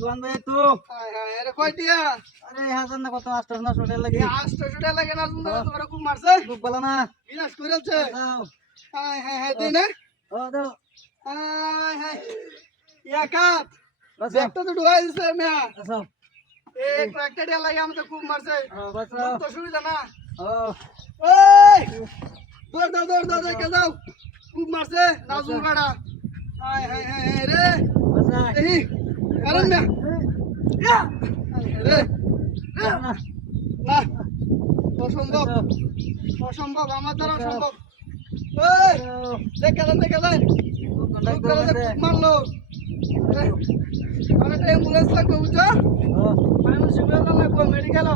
Tuan bay tu. अरे कोई दिया अरे यहाँ से ना कत आस्टर ना छोटे लगे. आस्टर छोटे लगे ना तुम तो मेरे को मार से Buk bala na. विनाश करेल छे Basau. हाय दे ना Oh tu. हाय या काट Basau. देखतो तो डुगाई से मैं Basau. एक ट्रैक्टर या लगे हम तो खूब मार से Basau. तो सुविधा ना Oh. ओए दौड़ के जाओ खूब मार से नाजुक गाड़ा हाय रे Basau. यही अरे मैं या रे Na. না অসম্ভব অসম্ভব আমার দ্বারা অসম্ভব এই দেখে দেন মারলো আমার একটা অ্যাম্বুলেন্স লাগবে বুঝছো Oh. মানুষ লাগবে মেডিকেল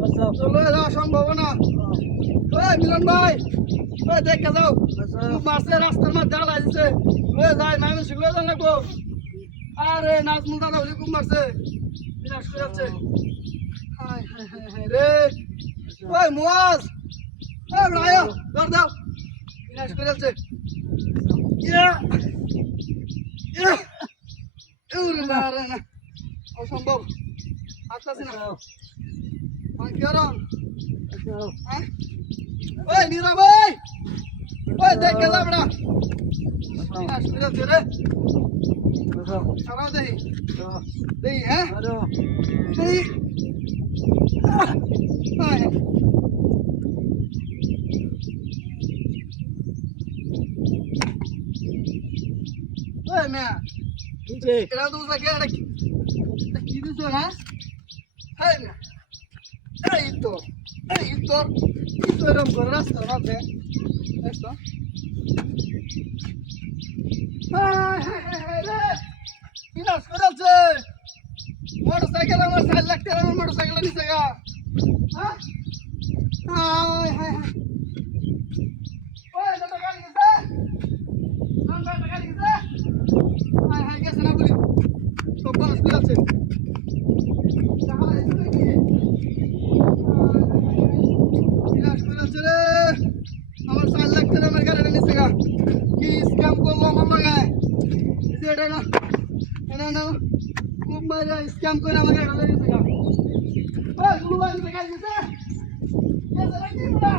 Basau. চলো যাওয়া সম্ভব না ওই মিলন ভাই ওই দেখে যাও Basau. মারছে রাস্তার মধ্যে জ্বালা দিছে ওই যাই মানুষ লাগবো আরে নাজমুল দাদা ওই খুব মারছে বিনাশ করে যাচ্ছে হায় রে ওই মুয়াজ এই রায় ধর দাও বিনাশ করে যাচ্ছে ইয়া ইয়া না অসম্ভব আসতেছে না Basau. হ্যাঁ ওই নীরা ভাই ওই দেখ গেল বড়া বিনাশ করে যাচ্ছে রে Basau. সারাও দেই Oh. দেই হ্যাঁ Aduh. দেই হায় ওই মিয়া Kunci. এটা তো বুঝা গেল কি দিছো না হাই মিয়া এই তো এরকম করে রাস্তার মধ্যে দেখছো রে বিনাশ করে আছে মোটরসাইকেল আমার 4 লাখ টাকা আমার মোটরসাইকেল নিছে গা হ্যাঁ হায় ওই দাদা গাড়ি গেছে নাম্বার গাড়ি গেছে হায় গেছে না বলি সব মানুষ করে আছে বিনাশ করে আছে রে আমার 4 লাখ টাকা আমার গাড়ি নিছে গা কি স্ক্যাম করলো আমার লাগায় এটা না খুব মারা স্ক্যাম করে আমাকে গালে দিছে গা ওই গুলো বাড়ি থেকে গেছে এসে রাখি না